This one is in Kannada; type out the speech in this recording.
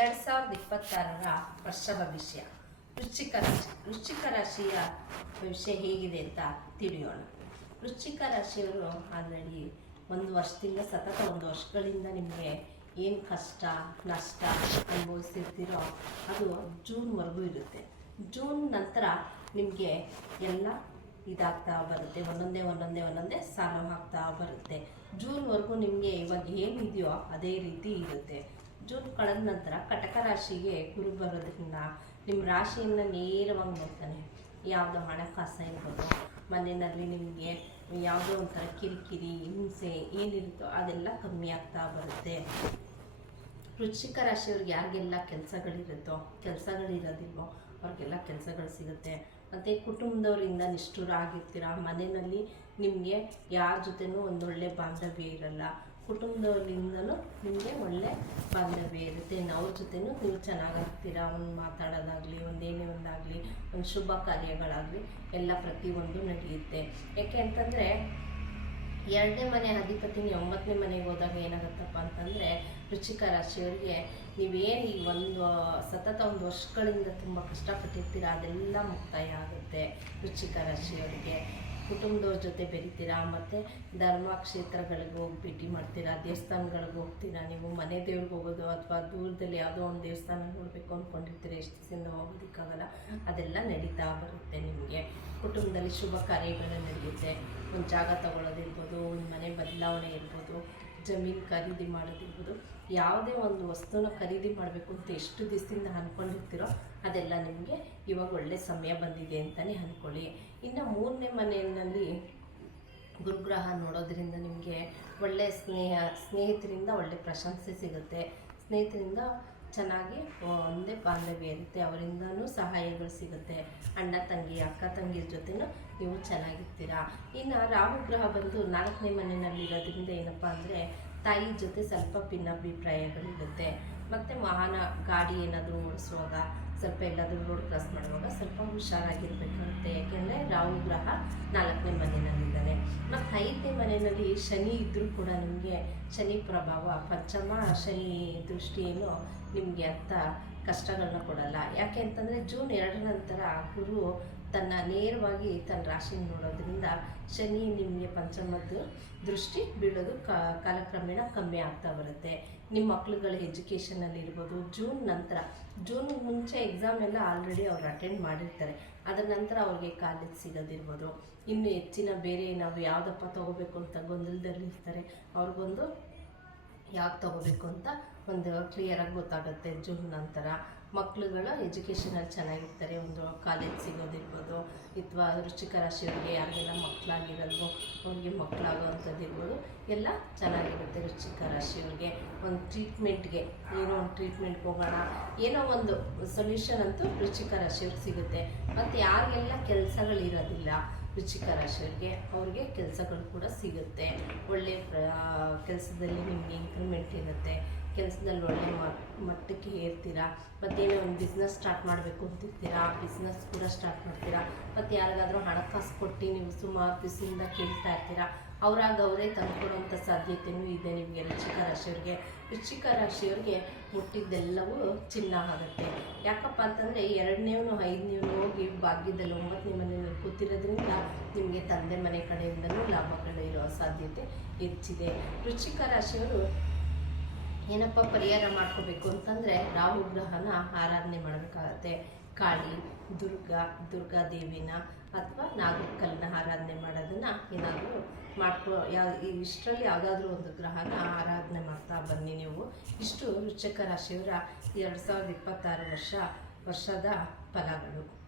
ಎರಡು ಸಾವಿರದ ಇಪ್ಪತ್ತಾರರ ವರ್ಷ ಭವಿಷ್ಯ ವೃಶ್ಚಿಕ ರಾಶಿ. ವೃಶ್ಚಿಕ ರಾಶಿಯ ಭವಿಷ್ಯ ಹೇಗಿದೆ ಅಂತ ತಿಳಿಯೋಣ. ವೃಶ್ಚಿಕ ರಾಶಿಯವರು ಆಲ್ರೆಡಿ ಒಂದು ವರ್ಷದಿಂದ ಸತತ ಒಂದು ವರ್ಷಗಳಿಂದ ನಿಮಗೆ ಏನು ಕಷ್ಟ, ನಷ್ಟ ಅನುಭವಿಸ್ತಿರ್ತೀರೋ ಅದು ಜೂನ್ವರೆಗೂ ಇರುತ್ತೆ. ಜೂನ್ ನಂತರ ನಿಮಗೆ ಎಲ್ಲ ಇದಾಗ್ತಾ ಬರುತ್ತೆ. ಒಂದೊಂದೇ ಒಂದೊಂದೇ ಒಂದೊಂದೇ ಸಾಲವಾಗ್ತಾ ಬರುತ್ತೆ. ಜೂನ್ವರೆಗೂ ನಿಮಗೆ ಇವಾಗ ಏನಿದೆಯೋ ಅದೇ ರೀತಿ ಇರುತ್ತೆ. ಜೂನ್ ಕಳೆದ ನಂತರ ಕಟಕ ರಾಶಿಗೆ ಗುರು ಬರೋದ್ರಿಂದ ನಿಮ್ಮ ರಾಶಿಯನ್ನು ನೇರವಾಗಿ ನೋಡ್ತಾನೆ. ಯಾವುದೋ ಹಣಕಾಸು ಇರ್ಬೋದು, ಮನೆಯಲ್ಲಿ ನಿಮಗೆ ಯಾವುದೋ ಒಂಥರ ಕಿರಿಕಿರಿ, ಹಿಂಸೆ ಏನಿರುತ್ತೋ ಅದೆಲ್ಲ ಕಮ್ಮಿ ಆಗ್ತಾ ಬರುತ್ತೆ. ವೃಶ್ಚಿಕ ರಾಶಿಯವ್ರಿಗೆ ಯಾರಿಗೆಲ್ಲ ಕೆಲಸಗಳಿರುತ್ತೋ, ಕೆಲಸಗಳಿರೋದಿಲ್ವೋ ಅವ್ರಿಗೆಲ್ಲ ಕೆಲಸಗಳು ಸಿಗುತ್ತೆ. ಮತ್ತು ಕುಟುಂಬದವರಿಂದ ನಿಷ್ಠುರ ಆಗಿರ್ತೀರ ಮನೆಯಲ್ಲಿ ನಿಮಗೆ ಯಾರ ಜೊತೆನೂ ಒಂದೊಳ್ಳೆ ಬಾಂಧವ್ಯ ಇರಲ್ಲ. ಕುಟುಂಬದವರಿಂದನೂ ನಿಮಗೆ ಒಳ್ಳೆ ಬಾಂಧವ್ಯ ಇರುತ್ತೆ. ಅವ್ರ ಜೊತೆನೂ ನೀವು ಚೆನ್ನಾಗಾಗ್ತೀರಾ? ಒಂದು ಮಾತಾಡೋದಾಗಲಿ ಒಂದೇನೇ ಒಂದಾಗಲಿ, ಒಂದು ಶುಭ ಕಾರ್ಯಗಳಾಗಲಿ, ಎಲ್ಲ ಪ್ರತಿಯೊಂದು ನಡೆಯುತ್ತೆ. ಯಾಕೆ ಅಂತಂದರೆ, ಎರಡನೇ ಮನೆ ಅಧಿಪತಿನಿ ಒಂಬತ್ತನೇ ಮನೆಗೆ ಹೋದಾಗ ಏನಾಗುತ್ತಪ್ಪ ಅಂತಂದರೆ ರುಚಿಕ ರಾಶಿಯವರಿಗೆ ನೀವೇನು ಈ ಒಂದು, ಸತತ ಒಂದು ವರ್ಷಗಳಿಂದ ತುಂಬ ಕಷ್ಟಪಟ್ಟಿರ್ತೀರ? ಅದೆಲ್ಲ ಮುಕ್ತಾಯ ಆಗುತ್ತೆ ರುಚಿಕ ರಾಶಿಯವರಿಗೆ. ಕುಟುಂಬದವ್ರ ಜೊತೆ ಬೆರಿತೀರಾ? ಮತ್ತು ಧರ್ಮ ಕ್ಷೇತ್ರಗಳಿಗೆ ಹೋಗಿ ಭೇಟಿ ಮಾಡ್ತೀರಾ? ದೇವಸ್ಥಾನಗಳಿಗೆ ಹೋಗ್ತೀರಾ ನೀವು? ಮನೆ ದೇವ್ರಿಗೆ ಹೋಗೋದು ಅಥವಾ ದೂರದಲ್ಲಿ ಯಾವುದೋ ಒಂದು ದೇವಸ್ಥಾನ ನೋಡಬೇಕು ಅಂದ್ಕೊಂಡಿರ್ತೀರ ಎಷ್ಟು ದಿನ ಹೋಗೋದಕ್ಕಾಗಲ್ಲ? ಅದೆಲ್ಲ ನಡೀತಾ ಬರುತ್ತೆ ನಿಮಗೆ. ಕುಟುಂಬದಲ್ಲಿ ಶುಭ ಕಾರ್ಯಗಳು ನಡೆಯುತ್ತೆ. ಒಂದು ಜಾಗ ತಗೊಳ್ಳೋದಿರ್ಬೋದು, ಒಂದು ಮನೆ ಬದಲಾವಣೆ ಇರ್ಬೋದು. ಜಮೀನು ಖರೀದಿ ಮಾಡೋದಿರ್ಬೋದು, ಯಾವುದೇ ಒಂದು ವಸ್ತುನ ಖರೀದಿ ಮಾಡಬೇಕು ಅಂತ ಎಷ್ಟು ದಿವಸದಿಂದ ಅಂದ್ಕೊಂಡಿರ್ತೀರೋ ಅದೆಲ್ಲ ನಿಮಗೆ ಇವಾಗ ಒಳ್ಳೆ ಸಮಯ ಬಂದಿದೆ ಅಂತಲೇ ಅಂದ್ಕೊಳ್ಳಿ ಇನ್ನು ಮೂರನೇ ಮನೆಯಲ್ಲಿ ಗುರುಗ್ರಹ ನೋಡೋದ್ರಿಂದ ನಿಮಗೆ ಒಳ್ಳೆಯ ಸ್ನೇಹ, ಸ್ನೇಹಿತರಿಂದ ಒಳ್ಳೆ ಪ್ರಶಂಸೆ ಸಿಗುತ್ತೆ. ಸ್ನೇಹಿತರಿಂದ ಚೆನ್ನಾಗಿ ಒಂದೇ ಬಾಂಧವ್ಯ ಇರುತ್ತೆ. ಅವರಿಂದನೂ ಸಹಾಯಗಳು ಸಿಗುತ್ತೆ. ಅಣ್ಣ, ತಂಗಿ, ಅಕ್ಕ ತಂಗಿಯ ಜೊತೆನೂ ನೀವು ಚೆನ್ನಾಗಿರ್ತೀರಾ? ಇನ್ನು ರಾಹು ಗ್ರಹ ಬಂದು ನಾಲ್ಕನೇ ಮನೆಯಲ್ಲಿರೋದ್ರಿಂದ ಏನಪ್ಪ ಅಂದರೆ, ತಾಯಿ ಜೊತೆ ಸ್ವಲ್ಪ ಭಿನ್ನಾಭಿಪ್ರಾಯಗಳಿರುತ್ತೆ. ಮತ್ತು ವಾಹನ, ಗಾಡಿ ಏನಾದರೂ ಓಡಿಸುವಾಗ ಸ್ವಲ್ಪ ಎಲ್ಲಾದರೂ ರೋಡ್ ಕ್ರಾಸ್ ಮಾಡುವಾಗ ಸ್ವಲ್ಪ ಹುಷಾರಾಗಿರ್ಬೇಕಾಗುತ್ತೆ ಯಾಕೆಂದರೆ ರಾಹು ಗ್ರಹ ನಾಲ್ಕನೇ ಮನೆಯಲ್ಲಿದ್ದಾನೆ. ಮತ್ತು ಐದನೇ ಮನೆಯಲ್ಲಿ ಶನಿ ಇದ್ದರೂ ಕೂಡ ನಿಮಗೆ ಶನಿ ಪ್ರಭಾವ, ಪಂಚಮ ಶನಿ ದೃಷ್ಟಿಯನ್ನು ನಿಮಗೆ ಅರ್ಥ ಕಷ್ಟಗಳನ್ನ ಕೊಡಲ್ಲ. ಯಾಕೆ ಅಂತಂದರೆ ಜೂನ್ ಎರಡರ ನಂತರ ಗುರು ತನ್ನ ನೇರವಾಗಿ ತನ್ನ ರಾಶಿ ನೋಡೋದ್ರಿಂದ ಶನಿ ನಿಮಗೆ ಪಂಚಮದ್ದು ದೃಷ್ಟಿ ಬೀಳೋದು ಕಾಲಕ್ರಮೇಣ ಕಮ್ಮಿ ಆಗ್ತಾ ಬರುತ್ತೆ. ನಿಮ್ಮ ಮಕ್ಳುಗಳ ಎಜುಕೇಷನಲ್ಲಿ ಇರ್ಬೋದು, ಜೂನ್ ನಂತರ, ಜೂನ್ ಮುಂಚೆ ಎಕ್ಸಾಮ್ ಎಲ್ಲ ಆಲ್ರೆಡಿ ಅವ್ರು ಅಟೆಂಡ್ ಮಾಡಿರ್ತಾರೆ. ಅದರ ನಂತರ ಅವ್ರಿಗೆ ಕಾಲೇಜ್ ಸಿಗೋದಿರ್ಬೋದು. ಇನ್ನು ಹೆಚ್ಚಿನ ಬೇರೆ ನಾವು ಯಾವುದಪ್ಪ ತೊಗೋಬೇಕು ಅಂತ ಗೊಂದಲದಲ್ಲಿ ಇರ್ತಾರೆ ಅವ್ರಿಗೊಂದು ಯಾವ್ದು ತೊಗೋಬೇಕು ಅಂತ ಒಂದು ಕ್ಲಿಯರಾಗಿ ಗೊತ್ತಾಗುತ್ತೆ ಜೂನ್ ನಂತರ. ಮಕ್ಕಳುಗಳು ಎಜುಕೇಷನಲ್ಲಿ ಚೆನ್ನಾಗಿರ್ತಾರೆ, ಒಂದು ಕಾಲೇಜ್ ಸಿಗೋದಿರ್ಬೋದು ಅಥವಾ ವೃಶ್ಚಿಕ ರಾಶಿಯವರಿಗೆ ಯಾರಿಗೆಲ್ಲ ಮಕ್ಕಳಾಗಿರಲ್ವೋ ಅವ್ರಿಗೆ ಮಕ್ಕಳಾಗೋವಂಥದ್ದು ಇರ್ಬೋದು ಎಲ್ಲ ಚೆನ್ನಾಗಿರುತ್ತೆ ವೃಶ್ಚಿಕ ರಾಶಿಯವ್ರಿಗೆ. ಒಂದು ಟ್ರೀಟ್ಮೆಂಟ್ಗೆ ಏನೋ ಒಂದು ಟ್ರೀಟ್ಮೆಂಟ್ಗೆ ಹೋಗೋಣ, ಏನೋ ಒಂದು ಸೊಲ್ಯೂಷನ್ ಅಂತೂ ವೃಶ್ಚಿಕ ರಾಶಿಯವ್ರಿಗೆ ಸಿಗುತ್ತೆ. ಮತ್ತು ಯಾರಿಗೆಲ್ಲ ಕೆಲಸಗಳಿರೋದಿಲ್ಲ ವೃಶ್ಚಿಕ ಶೆಲ್ಗೆ ಅವ್ರಿಗೆ ಕೆಲಸಗಳು ಕೂಡ ಸಿಗುತ್ತೆ. ಒಳ್ಳೆಯ ಕೆಲಸದಲ್ಲಿ ನಿಮಗೆ ಇಂಕ್ರಿಮೆಂಟ್ ಇರುತ್ತೆ. ಕೆಲಸದಲ್ಲಿ ಒಳ್ಳೆ ಮಟ್ಟಕ್ಕೆ ಏರ್ತೀರಾ. ಮತ್ತೇನೋ ಒಂದು ಬಿಸ್ನೆಸ್ ಸ್ಟಾರ್ಟ್ ಮಾಡಬೇಕು ಅಂತಿರ್ತೀರಾ ಆ ಬಿಸ್ನೆಸ್ ಕೂಡ ಸ್ಟಾರ್ಟ್ ಮಾಡ್ತೀರಾ? ಮತ್ತು ಯಾರಿಗಾದ್ರೂ ಹಣಕಾಸು ಕೊಟ್ಟು ನೀವು ಸುಮಾರು ದಿವಸದಿಂದ ಕೇಳ್ತಾ ಇರ್ತೀರಾ? ಅವರಾಗ ಅವರೇ ತಂದುಕೊಡುವಂಥ ಸಾಧ್ಯತೆಯೂ ಇದೆ ನಿಮಗೆ ರುಚಿಕ ರಾಶಿಯವ್ರಿಗೆ ರುಚಿಕ ರಾಶಿಯವ್ರಿಗೆ ಮುಟ್ಟಿದ್ದೆಲ್ಲವೂ ಚಿನ್ನ ಆಗುತ್ತೆ. ಯಾಕಪ್ಪ ಅಂತಂದರೆ ಎರಡನೇವನು ಐದನೇವನು ಹೋಗಿ ಭಾಗ್ಯದಲ್ಲಿ ಒಂಬತ್ತನೇ ಮನೆಯಲ್ಲಿ ಕೂತಿರೋದ್ರಿಂದ ನಿಮಗೆ ತಂದೆ ಮನೆ ಕಡೆಯಿಂದಲೂ ಲಾಭಗಳು ಇರೋ ಸಾಧ್ಯತೆ ಹೆಚ್ಚಿದೆ. ರುಚಿಕ ರಾಶಿಯವರು ಏನಪ್ಪ ಪರಿಹಾರ ಮಾಡ್ಕೋಬೇಕು ಅಂತಂದರೆ ರಾಹುಗ್ರಹನ ಆರಾಧನೆ ಮಾಡಬೇಕಾಗತ್ತೆ. ಕಾಳಿ ದುರ್ಗಾ ದುರ್ಗಾದೇವಿನ ಅಥವಾ ನಾಗಕ್ಕಲ್ಲನ್ನ ಆರಾಧನೆ ಮಾಡೋದನ್ನು ಏನಾದರೂ ಮಾಡ್ಕೊ, ಯಾವ ಇಷ್ಟರಲ್ಲಿ ಯಾವುದಾದ್ರೂ ಒಂದು ಗ್ರಹನ ಆರಾಧನೆ ಮಾಡ್ತಾ ಬನ್ನಿ ನೀವು. ಇಷ್ಟು ವೃಶ್ಚಿಕ ರಾಶಿಯವರ ಎರಡು ಸಾವಿರದ ಇಪ್ಪತ್ತಾರು ವರ್ಷ, ವರ್ಷದ ಫಲಗಳು.